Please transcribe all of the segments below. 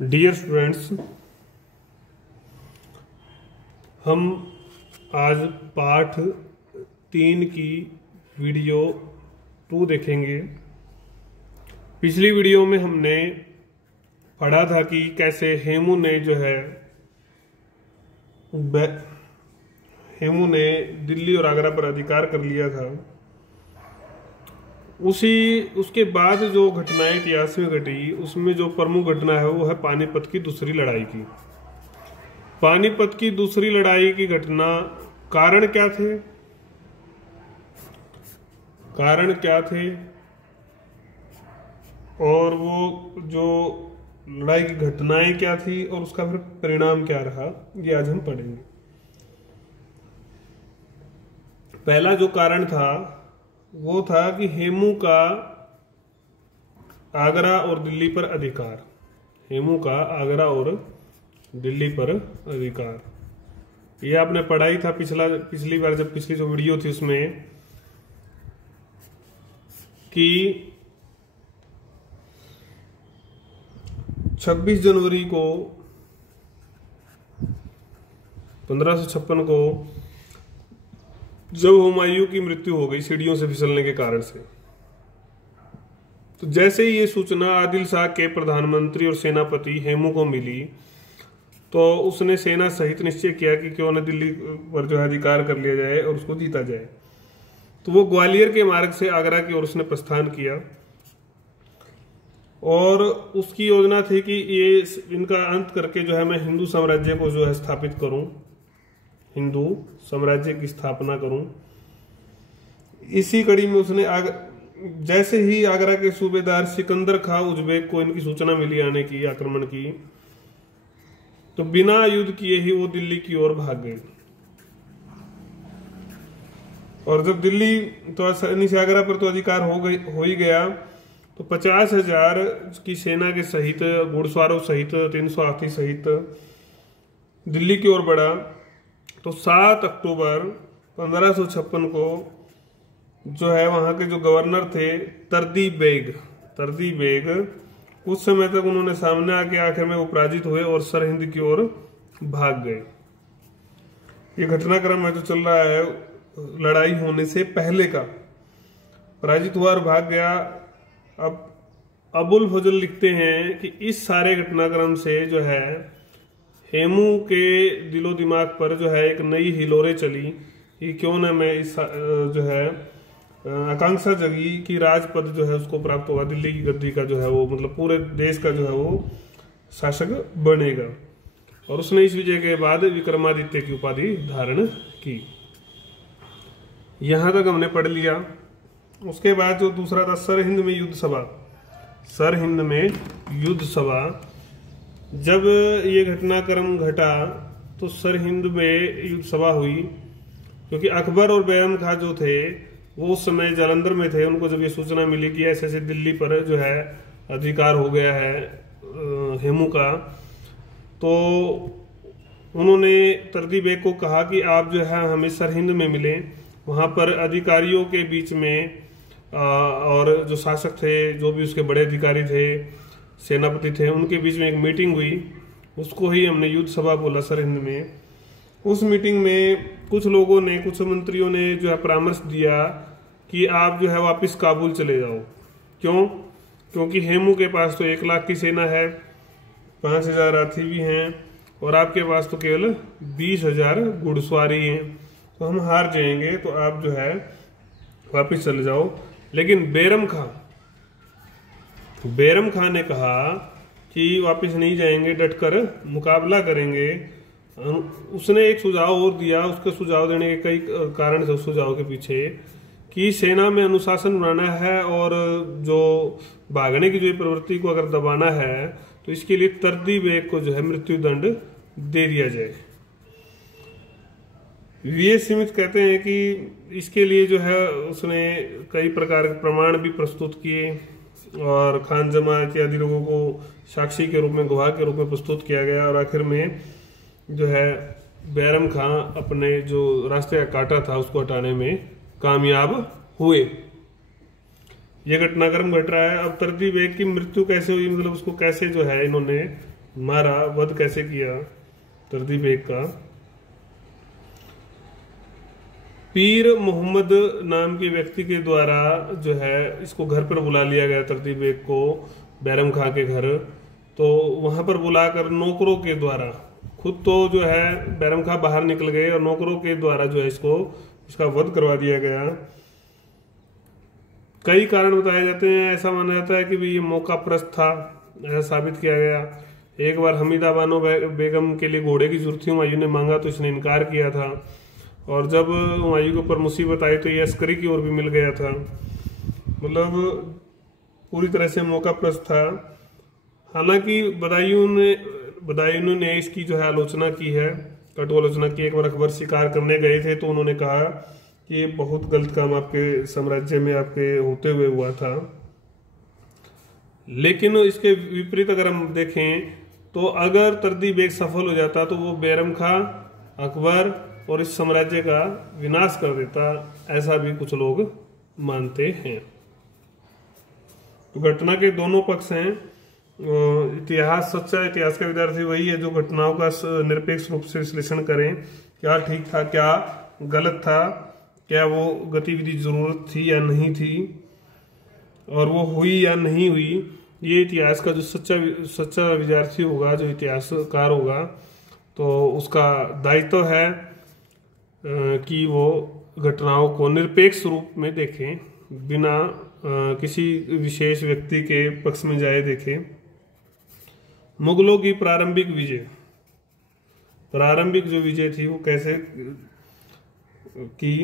Dear students, हम आज पाठ 3 की वीडियो 2 देखेंगे। पिछली वीडियो में हमने पढ़ा था कि कैसे हेमू ने दिल्ली और आगरा पर अधिकार कर लिया था। उसके बाद जो घटनाएं इतिहास में घटी, उसमें जो प्रमुख घटना है वो है पानीपत की दूसरी लड़ाई की। पानीपत की दूसरी लड़ाई की घटना, कारण क्या थे और वो जो लड़ाई की घटनाएं क्या थी और उसका फिर परिणाम क्या रहा, ये आज हम पढ़ेंगे। पहला जो कारण था वो था कि हेमू का आगरा और दिल्ली पर अधिकार। हेमू का आगरा और दिल्ली पर अधिकार, ये आपने पढ़ाई था पिछली बार, जब पिछली जो वीडियो थी उसमें, कि 26 जनवरी को 1556 को जब हुमायूं की मृत्यु हो गई सीढ़ियों से फिसलने के कारण से, तो जैसे ही ये सूचना आदिल शाह के प्रधानमंत्री और सेनापति हेमू को मिली, तो उसने सेना सहित निश्चय किया कि क्यों न दिल्ली पर जो है अधिकार कर लिया जाए और उसको जीता जाए। तो वो ग्वालियर के मार्ग से आगरा की ओर उसने प्रस्थान किया और उसकी योजना थी कि ये इनका अंत करके जो है मैं हिंदू साम्राज्य को जो है स्थापित करूं, हिंदू साम्राज्य की स्थापना करूं। इसी कड़ी में उसने जैसे ही आगरा के सूबेदार सिकंदर खां उज़्बेक को इनकी सूचना मिली आने की, आक्रमण की, तो बिना युद्ध किए ही वो दिल्ली की ओर भाग गए। और जब दिल्ली तो आसानी से आगरा पर तो अधिकार हो ही गया, तो 50,000 की सेना के सहित, घुड़सवारों सहित, 300 हाथी सहित दिल्ली की ओर बढ़ा। तो 7 अक्टूबर 1556 को जो है वहां के जो गवर्नर थे तरदी बेग, उस समय तक उन्होंने सामने आके आखिर में वो पराजित हुए और सरहिंद की ओर भाग गए। ये घटनाक्रम है जो चल रहा है लड़ाई होने से पहले का। पराजित हुआ और भाग गया। अब अबुल फजल लिखते हैं कि इस सारे घटनाक्रम से जो है हेमू के दिलो दिमाग पर जो है एक नई हिलोरे चली कि क्यों ना मैं इस जो है आकांक्षा जगी कि राजपद जो है उसको प्राप्त होगा, दिल्ली की गद्दी का जो है वो, मतलब पूरे देश का जो है वो शासक बनेगा। और उसने इस विजय के बाद विक्रमादित्य की उपाधि धारण की। यहां तक हमने पढ़ लिया। उसके बाद जो दूसरा था सरहिंद में युद्ध सभा। जब ये घटनाक्रम घटा तो सरहिंद में युद्ध सभा हुई, क्योंकि अकबर और बेगम खां जो थे वो उस समय जालंधर में थे। उनको जब ये सूचना मिली कि ऐसे ऐसे दिल्ली पर जो है अधिकार हो गया है हेमू का, तो उन्होंने तरदी बेग को कहा कि आप जो है हमें सरहिंद में मिलें। वहां पर अधिकारियों के बीच में और जो शासक थे, जो भी उसके बड़े अधिकारी थे, सेनापति थे, उनके बीच में एक मीटिंग हुई। उसको ही हमने युद्ध सभा बोला सरहिंद में। उस मीटिंग में कुछ लोगों ने, कुछ मंत्रियों ने जो है परामर्श दिया कि आप जो है वापस काबुल चले जाओ। क्यों? क्योंकि हेमू के पास तो 1 लाख की सेना है, 5,000 हाथी भी हैं, और आपके पास तो केवल 20,000 घुड़सवारी हैं, तो हम हार जाएंगे, तो आप जो है वापस चले जाओ। लेकिन बेरम खां ने कहा कि वापस नहीं जाएंगे, डटकर मुकाबला करेंगे। उसने एक सुझाव और दिया। उसके सुझाव देने के कई कारण थे उस सुझाव के पीछे, कि सेना में अनुशासन बनाना है और जो भागने की जो प्रवृत्ति को अगर दबाना है, तो इसके लिए तरदी बेग को जो है मृत्यु दंड दे दिया जाए। वी एस स्मिथ कहते हैं कि इसके लिए जो है उसने कई प्रकार के प्रमाण भी प्रस्तुत किए और खान जमा इत्यादि लोगों को साक्षी के रूप में, गवाह के रूप में प्रस्तुत किया गया, और आखिर में जो है बैरम खां अपने जो रास्ते का कांटा था उसको हटाने में कामयाब हुए। ये घटनाक्रम घट रहा है। अब तरदी बेग की मृत्यु कैसे हुई, मतलब उसको कैसे जो है इन्होंने मारा, वध कैसे किया तर्दी बेग का। पीर मोहम्मद नाम के व्यक्ति के द्वारा जो है इसको घर पर बुला लिया गया तर्दी बेग को, बैरम खां के घर। तो वहां पर बुलाकर नौकरों के द्वारा, खुद तो जो है बैरम खां बाहर निकल गए और नौकरों के द्वारा जो है इसका वध करवा दिया गया। कई कारण बताए जाते हैं। ऐसा माना जाता है कि भी ये मौका प्रस्त था, ऐसा साबित किया गया। एक बार हमीदा बानो बेगम के लिए घोड़े की जरूरत थी, हुमायूं ने मांगा तो इसने इनकार किया था। और जब हुमायूं के ऊपर मुसीबत आई तो ये अस्करी की ओर भी मिल गया था। मतलब पूरी तरह से मौका प्रस्त था। हालांकि बदायूं ने इसकी जो है आलोचना की है, कटु आलोचना की। एक बार अकबर शिकार करने गए थे तो उन्होंने कहा कि ये बहुत गलत काम आपके साम्राज्य में आपके होते हुए हुआ था। लेकिन इसके विपरीत अगर हम देखें तो अगर तर्दी बेग सफल हो जाता तो वो बैरम खां, अकबर और इस साम्राज्य का विनाश कर देता, ऐसा भी कुछ लोग मानते हैं। तो घटना के दोनों पक्ष हैं। इतिहास, सच्चा इतिहास का विद्यार्थी वही है जो घटनाओं का निरपेक्ष रूप से विश्लेषण करें, क्या ठीक था, क्या गलत था, क्या वो गतिविधि जरूरत थी या नहीं थी, और वो हुई या नहीं हुई। ये इतिहास का जो सच्चा विद्यार्थी होगा, जो इतिहासकार होगा, तो उसका दायित्व है कि वो घटनाओं को निरपेक्ष रूप में देखें, बिना किसी विशेष व्यक्ति के पक्ष में जाए देखें। मुगलों की प्रारंभिक जो विजय थी वो कैसे की।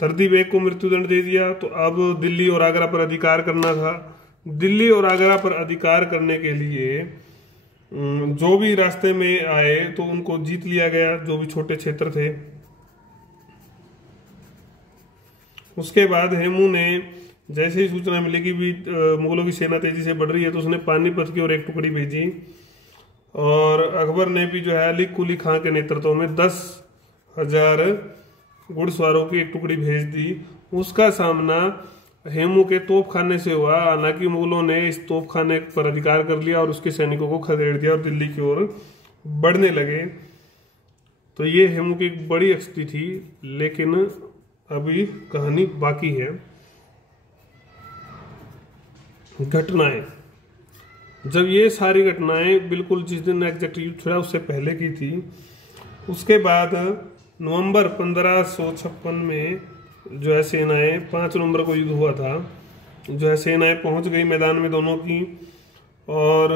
तर्दी बेग को मृत्युदंड दे दिया तो अब दिल्ली और आगरा पर अधिकार करना था। दिल्ली और आगरा पर अधिकार करने के लिए जो भी रास्ते में आए तो उनको जीत लिया गया, जो भी छोटे क्षेत्र थे। उसके बाद हेमू ने जैसे ही सूचना मिली कि भी मुगलों की सेना तेजी से बढ़ रही है तो उसने पानीपत की ओर एक टुकड़ी भेजी। और अकबर ने भी जो है अली कुली खां के नेतृत्व में 10,000 घुड़सवारों की एक टुकड़ी भेज दी। उसका सामना हेमू के तोपखाने से हुआ। हालांकि मुगलों ने इस तोपखाने पर अधिकार कर लिया और उसके सैनिकों को खदेड़ दिया और दिल्ली की ओर बढ़ने लगे। तो ये हेमू की एक बड़ी स्थिति थी, लेकिन अभी कहानी बाकी है। घटनाएं, जब ये सारी घटनाएं बिल्कुल जिस दिन एग्जैक्ट युद्ध हुआ उससे पहले की थी। उसके बाद नवंबर 1556 में जो है सेनाएं, 5 नवंबर को युद्ध हुआ था, जो है सेनाएं पहुंच गई मैदान में दोनों की। और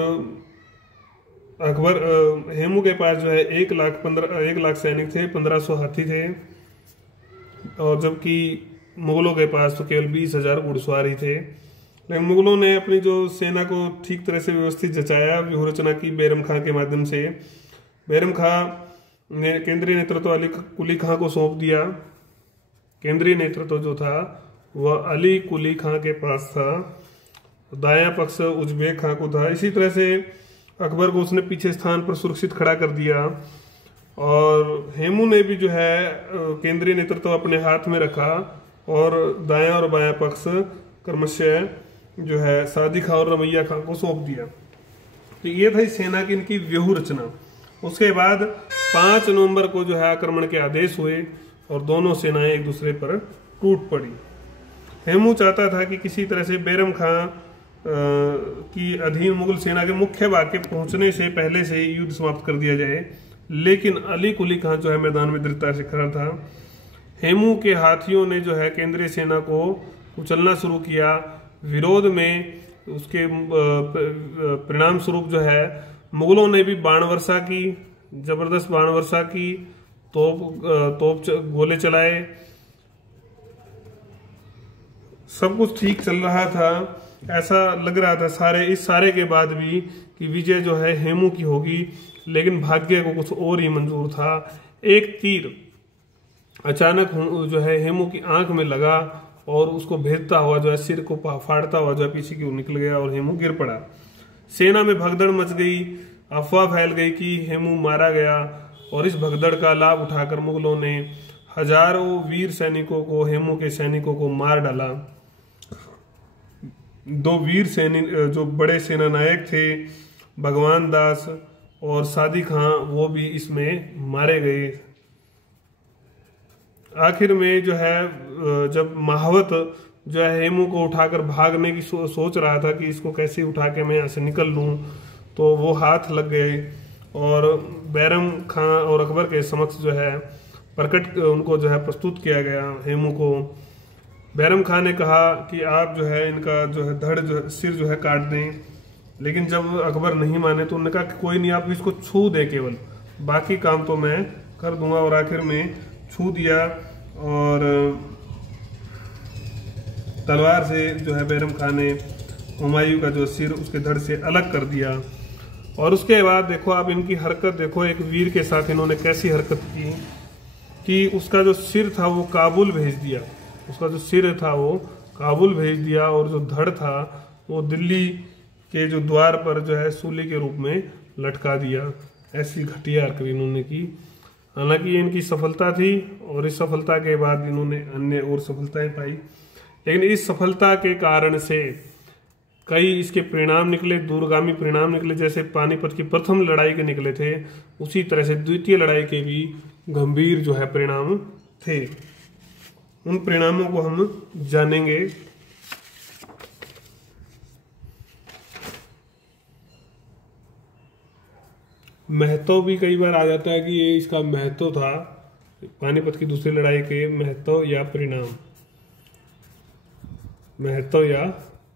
अकबर हेमू के पास जो है 1 लाख सैनिक थे, 1500 हाथी थे, और जबकि मुगलों के पास तो केवल 20,000 घुड़सवार ही थे। लेकिन मुगलों ने अपनी जो सेना को ठीक तरह से व्यवस्थित जचाया, व्यूह रचना की बैरम खां के माध्यम से। बैरम खां ने केंद्रीय नेतृत्व अली कुली खां को सौंप दिया। केंद्रीय नेतृत्व जो था वह अली कुली खां के पास था, दायां पक्ष उजबेक खां को था। इसी तरह से अकबर को उसने पीछे स्थान पर सुरक्षित खड़ा कर दिया। और हेमू ने भी जो है केंद्रीय नेतृत्व अपने हाथ में रखा और दायां और बायां पक्ष क्रमशः जो है सादी खां और रमैया खां को सौंप दिया। तो ये था सेना की इनकी व्यूह रचना। उसके बाद 5 नवंबर को जो है आक्रमण के आदेश हुए और दोनों सेनाएं एक दूसरे पर टूट पड़ी। हेमू चाहता था कि किसी तरह से बैरम खां की अधीन मुगल सेना के मुख्य भाग के पहुंचने से पहले से युद्ध समाप्त कर दिया जाए। लेकिन अली कुली खां जो है मैदान में दृढ़ता से खड़ा था। हेमू के हाथियों ने जो है केंद्रीय सेना को कुचलना शुरू किया। विरोध में उसके परिणाम स्वरूप जो है मुगलों ने भी बाण वर्षा की, जबरदस्त बाण वर्षा की, तोप गोले चलाए। सब कुछ ठीक चल रहा था, ऐसा लग रहा था इस सारे के बाद भी कि विजय जो है हेमू की होगी। लेकिन भाग्य को कुछ और ही मंजूर था। एक तीर अचानक जो है हेमू की आंख में लगा और उसको भेदता हुआ जो है सिर को फाड़ता हुआ जो है पीछे की ओर निकल गया और हेमू गिर पड़ा। सेना में भगदड़ मच गई, अफवाह फैल गई कि हेमू मारा गया। और इस भगदड़ का लाभ उठाकर मुगलों ने हजारों वीर सैनिकों को, हेमू के सैनिकों को मार डाला। दो वीर सैनिक जो बड़े सेना नायक थे, भगवान दास और सादी खां, वो भी इसमें मारे गए। आखिर में जो है जब महावत जो है हेमू को उठाकर भागने की सोच रहा था कि इसको कैसे उठा के मैं यहाँ से निकल लूँ, तो वो हाथ लग गए और बैरम खां और अकबर के समक्ष जो है प्रकट उनको जो है प्रस्तुत किया गया हेमू को। बैरम खां ने कहा कि आप जो है इनका जो है धड़ जो है सिर जो है काट दें, लेकिन जब अकबर नहीं माने तो उन्होंने कहा कि कोई नहीं, आप इसको छू दें केवल, बाकी काम तो मैं कर दूंगा। और आखिर में छू दिया और तलवार से जो है बैरम खान ने हुमायूं का जो सिर उसके धड़ से अलग कर दिया। और उसके बाद देखो आप इनकी हरकत देखो, एक वीर के साथ इन्होंने कैसी हरकत की कि उसका जो सिर था वो काबुल भेज दिया, उसका जो सिर था वो काबुल भेज दिया और जो धड़ था वो दिल्ली के जो द्वार पर जो है सूली के रूप में लटका दिया। ऐसी घटिया हरकत इन्होंने की। हालांकि ये इनकी सफलता थी और इस सफलता के बाद इन्होंने अन्य और सफलताएं पाई, लेकिन इस सफलता के कारण से कई इसके परिणाम निकले, दूरगामी परिणाम निकले। जैसे पानीपत की प्रथम लड़ाई के निकले थे, उसी तरह से द्वितीय लड़ाई के भी गंभीर जो है परिणाम थे। उन परिणामों को हम जानेंगे। महत्व भी कई बार आ जाता है कि ये इसका महत्व था, पानीपत की दूसरी लड़ाई के महत्व या परिणाम। महत्व या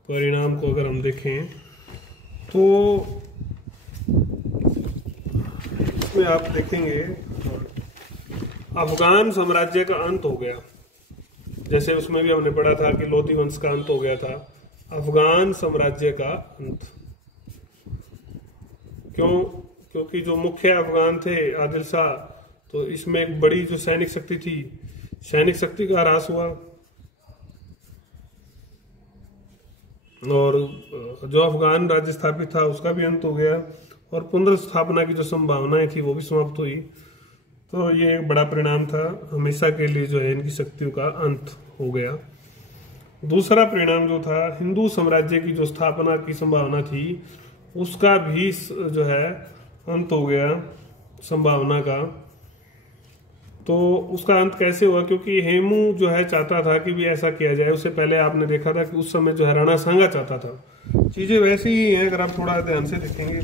परिणाम को अगर हम देखें तो इसमें आप देखेंगे अफगान साम्राज्य का अंत हो गया। जैसे उसमें भी हमने पढ़ा था कि लोधी वंश का अंत हो गया था, अफगान साम्राज्य का अंत। क्यों? क्योंकि जो मुख्य अफगान थे आदिल शाह, तो इसमें एक बड़ी जो सैनिक शक्ति थी, सैनिक शक्ति का ह्रास हुआ और जो अफगान राज्य स्थापित था उसका भी अंत हो गया और पुनर्स्थापना की जो संभावनाएं थी वो भी समाप्त हुई। तो ये एक बड़ा परिणाम था, हमेशा के लिए जो है इनकी शक्तियों का अंत हो गया। दूसरा परिणाम जो था, हिंदू साम्राज्य की जो स्थापना की संभावना थी उसका भी जो है अंत हो गया संभावना का। तो उसका अंत कैसे हुआ? क्योंकि हेमू जो है चाहता था कि भी ऐसा किया जाए। उससे पहले आपने देखा था कि उस समय जो है राणा सांगा चाहता था। चीजें वैसी ही हैं अगर आप थोड़ा ध्यान से देखेंगे।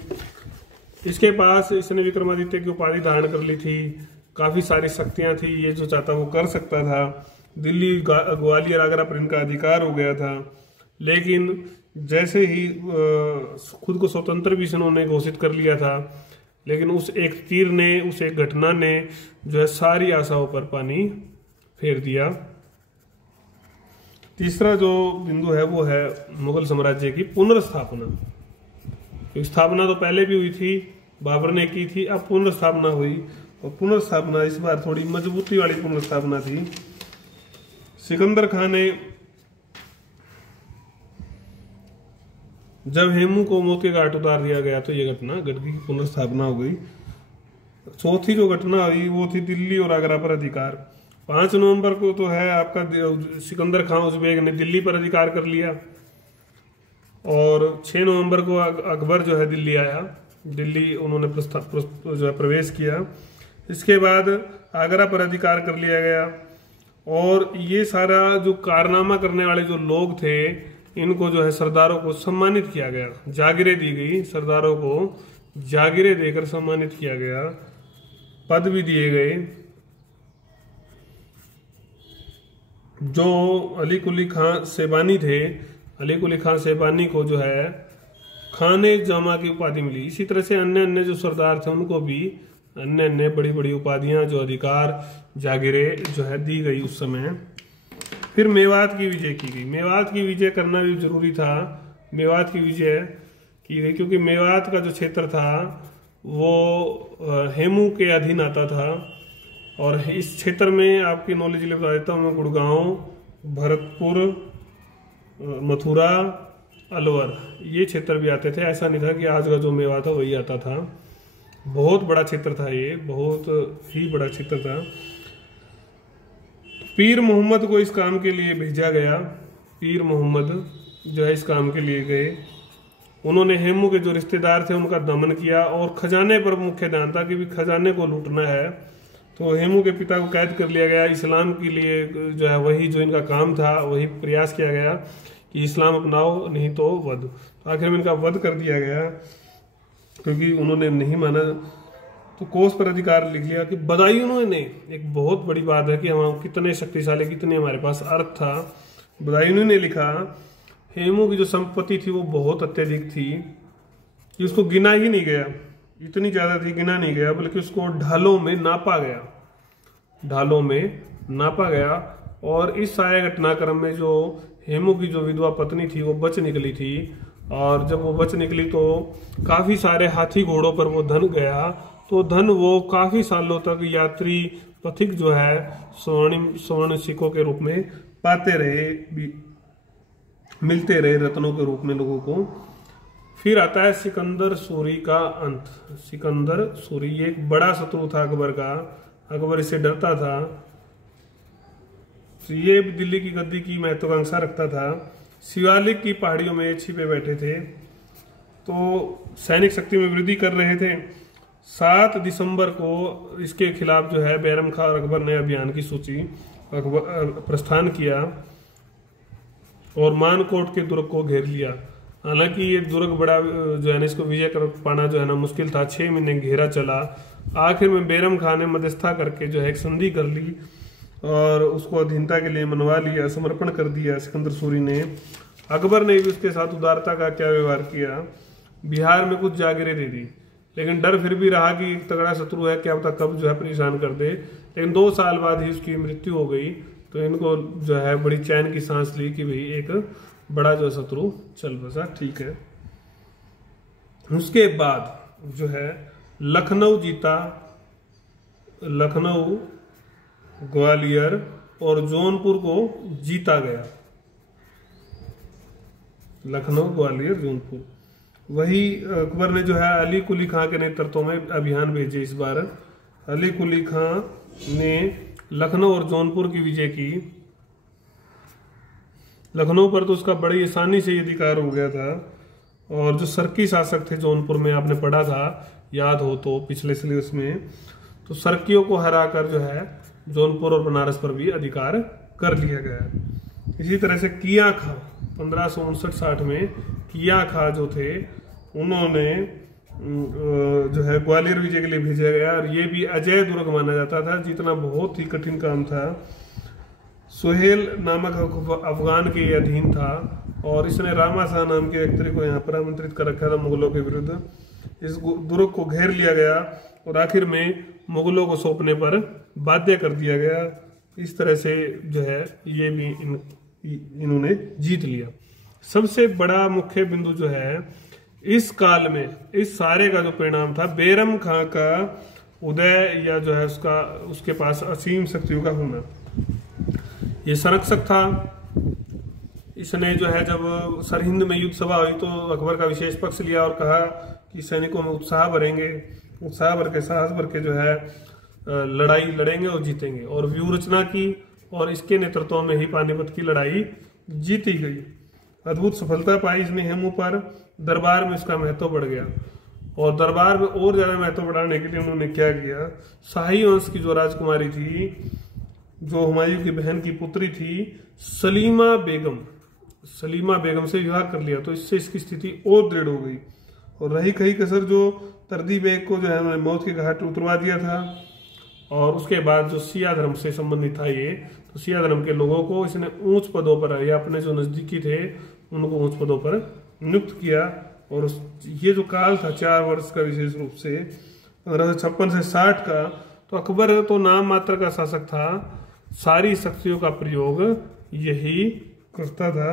इसके पास इसने विक्रमादित्य की उपाधि धारण कर ली थी, काफी सारी शक्तियां थी, ये जो चाहता वो कर सकता था। दिल्ली ग्वालियर आगरा पर इनका अधिकार हो गया था। लेकिन जैसे ही खुद को स्वतंत्र भी इन्होंने घोषित कर लिया था, लेकिन उस एक तीर ने, उस एक घटना ने जो है सारी आशाओं पर पानी फेर दिया। तीसरा जो बिंदु है वो है मुगल साम्राज्य की पुनर्स्थापना। स्थापना तो पहले भी हुई थी, बाबर ने की थी, अब पुनर्स्थापना हुई और पुनर्स्थापना इस बार थोड़ी मजबूती वाली पुनर्स्थापना थी। सिकंदर खान ने जब हेमू को मौत के घाट उतार दिया गया तो ये घटना गढ़की की पुनर्स्थापना हो गई। चौथी जो घटना हुई वो थी दिल्ली और आगरा पर अधिकार। 5 नवंबर को तो है आपका सिकंदर खान उज़्बेक ने दिल्ली पर अधिकार कर लिया और 6 नवंबर को अकबर जो है दिल्ली आया, दिल्ली उन्होंने जो है प्रवेश किया। इसके बाद आगरा पर अधिकार कर लिया गया और ये सारा जो कारनामा करने वाले जो लोग थे इनको जो है सरदारों को सम्मानित किया गया, जागीरें दी गई, सरदारों को जागीरें देकर सम्मानित किया गया, पद भी दिए गए। जो अली कुली खान सेबानी थे, अली कुली खान सेबानी को जो है खाने जामा की उपाधि मिली। इसी तरह से अन्य अन्य जो सरदार थे उनको भी अन्य अन्य बड़ी बड़ी उपाधियां, जो अधिकार, जागीरें जो है दी गई उस समय। फिर मेवात की विजय की गई। मेवात की विजय करना भी जरूरी था। मेवात की विजय की गई क्योंकि मेवात का जो क्षेत्र था वो हेमू के अधीन आता था और इस क्षेत्र में आपकी नॉलेज लिए बता देता हूँ मैं, गुड़गांव, भरतपुर, मथुरा, अलवर, ये क्षेत्र भी आते थे। ऐसा नहीं था कि आज का जो मेवात था वही आता था। बहुत बड़ा क्षेत्र था, ये बहुत ही बड़ा क्षेत्र था। पीर मोहम्मद को इस काम के लिए भेजा गया। पीर मोहम्मद जो है इस काम के लिए गए। उन्होंने हेमू के जो रिश्तेदार थे उनका दमन किया और खजाने पर मुख्य ध्यान था कि भी खजाने को लूटना है। तो हेमू के पिता को कैद कर लिया गया। इस्लाम के लिए जो है वही जो इनका काम था वही प्रयास किया गया कि इस्लाम अपनाओ नहीं तो वध। तो आखिर में इनका वध कर दिया गया क्योंकि उन्होंने नहीं माना। तो कोष पर अधिकार लिख लिया कि बदायूंों ने, एक बहुत बड़ी बात है कि हम कितने शक्तिशाली, कितने हमारे पास अर्थ था। बदायूंों ने लिखा हेमू की जो संपत्ति थी वो बहुत अत्यधिक थी कि उसको गिना ही नहीं गया, इतनी ज्यादा थी गिना नहीं गया, बल्कि उसको ढालों में नापा गया, ढालों में नापा गया। और इस सारे घटनाक्रम में जो हेमू की जो विधवा पत्नी थी वो बच निकली थी। और जब वो बच निकली तो काफी सारे हाथी घोड़ों पर वो धन गया। तो धन वो काफी सालों तक यात्री पथिक जो है स्वर्ण सिक्कों के रूप में पाते रहे, मिलते रहे रत्नों के रूप में लोगों को। फिर आता है सिकंदर सूरी का अंत। सिकंदर सूरी ये एक बड़ा शत्रु था अकबर का, अकबर इससे डरता था। ये दिल्ली की गद्दी की महत्वाकांक्षा रखता था। शिवालिक की पहाड़ियों में छिपे बैठे थे, तो सैनिक शक्ति में वृद्धि कर रहे थे। 7 दिसंबर को इसके खिलाफ जो है बैरम खां और अकबर ने अभियान की सूची प्रस्थान किया और मानकोट के दुर्ग को घेर लिया। हालांकि ये दुर्ग बड़ा जो है ना इसको विजय कर पाना जो है ना मुश्किल था। 6 महीने घेरा चला। आखिर में बैरम खां ने मध्यस्थता करके जो है एक संधि कर ली और उसको अधीनता के लिए मनवा लिया, समर्पण कर दिया सिकंदर सूरी ने। अकबर ने भी उसके साथ उदारता का क्या व्यवहार किया, बिहार में कुछ जागीरें दे दी, लेकिन डर फिर भी रहा कि तगड़ा शत्रु है, क्या पता कब जो है परेशान कर दे। लेकिन 2 साल बाद ही उसकी मृत्यु हो गई। तो इनको जो है बड़ी चैन की सांस ली कि भाई एक बड़ा जो शत्रु चल बसा, ठीक है। उसके बाद जो है लखनऊ जीता, लखनऊ, ग्वालियर और जौनपुर को जीता गया। लखनऊ, ग्वालियर, जौनपुर। वही अकबर ने जो है अली कुली खां के नेतृत्व में अभियान भेजे। इस बार अली कुली खां ने लखनऊ और जौनपुर की विजय की। लखनऊ पर तो उसका बड़ी आसानी से अधिकार हो गया था। और जो सर्की शासक थे जौनपुर में, आपने पढ़ा था याद हो तो पिछले सिलेबस में, तो सर्कियों को हराकर जो है जौनपुर और बनारस पर भी अधिकार कर लिया गया। इसी तरह से किया खां 1559-60 में किया खां जो थे उन्होंने जो है ग्वालियर विजय के लिए भेजा गया। और ये भी अजय दुर्ग माना जाता था, जीतना बहुत ही कठिन काम था। सुहेल नामक अफगान के अधीन था और इसने रामा शाह नाम के व्यक्ति को यहाँ पर आमंत्रित कर रखा था मुगलों के विरुद्ध। इस दुर्ग को घेर लिया गया और आखिर में मुगलों को सौंपने पर बाध्य कर दिया गया। इस तरह से जो है ये भी इन्होंने जीत लिया। सबसे बड़ा मुख्य बिंदु जो है इस काल में इस सारे का जो परिणाम था बैरम खां का उदय, या जो है उसके पास असीम शक्तियों का होना। ये संरक्षक था। इसने जो है जब सरहिंद में युद्ध सभा हुई तो अकबर का विशेष पक्ष लिया और कहा कि सैनिकों में उत्साह भरेंगे, उत्साह भर के, साहस भर के जो है लड़ाई लड़ेंगे और जीतेंगे। और व्यूह रचना की और इसके नेतृत्व में ही पानीपत की लड़ाई जीती गई। अद्भुत सफलता पाई इसने हेमू पर। दरबार में इसका महत्व बढ़ गया और दरबार में और ज्यादा महत्व बढ़ाने के लिए उन्होंने क्या किया, शाही वंश की जो राजकुमारी थी, जो हुमायूं की बहन की पुत्री थी, सलीमा बेगम से विवाह कर लिया। तो इससे इसकी स्थिति और दृढ़ हो गई। और रही कही कसर जो तरदी बेग को जो है उन्होंने मौत के घाट उतरवा दिया था। और उसके बाद जो सिया धर्म से संबंधित था ये, तो सिया धर्म के लोगों को इसने ऊंच पदों पर या अपने जो नजदीकी थे उनको ऊंच पदों पर नियुक्त किया। और ये जो काल था 4 वर्ष का, विशेष रूप से 1556 से 60 का, तो अकबर तो नाम मात्र का शासक था, सारी शक्तियों का प्रयोग यही करता था।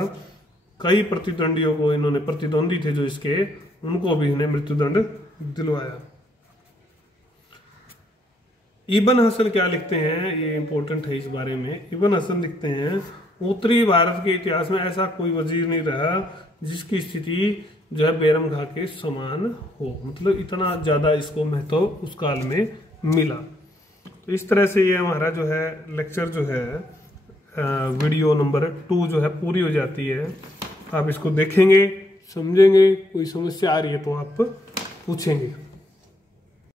कई प्रतिद्वंदियों को इन्होंने, प्रतिद्वंदी थे जो इसके, उनको भी इन्हें मृत्युदंड दिलवाया। इब्न हसन क्या लिखते हैं, ये इंपॉर्टेंट है इस बारे में। इब्न हसन लिखते हैं उत्तरी भारत के इतिहास में ऐसा कोई वजीर नहीं रहा जिसकी स्थिति जो है बैरम खां के समान हो, मतलब इतना ज्यादा इसको महत्व उस काल में मिला। तो इस तरह से ये हमारा जो है लेक्चर जो है वीडियो नंबर 2 जो है पूरी हो जाती है। आप इसको देखेंगे, समझेंगे, कोई समस्या आ रही है तो आप पूछेंगे।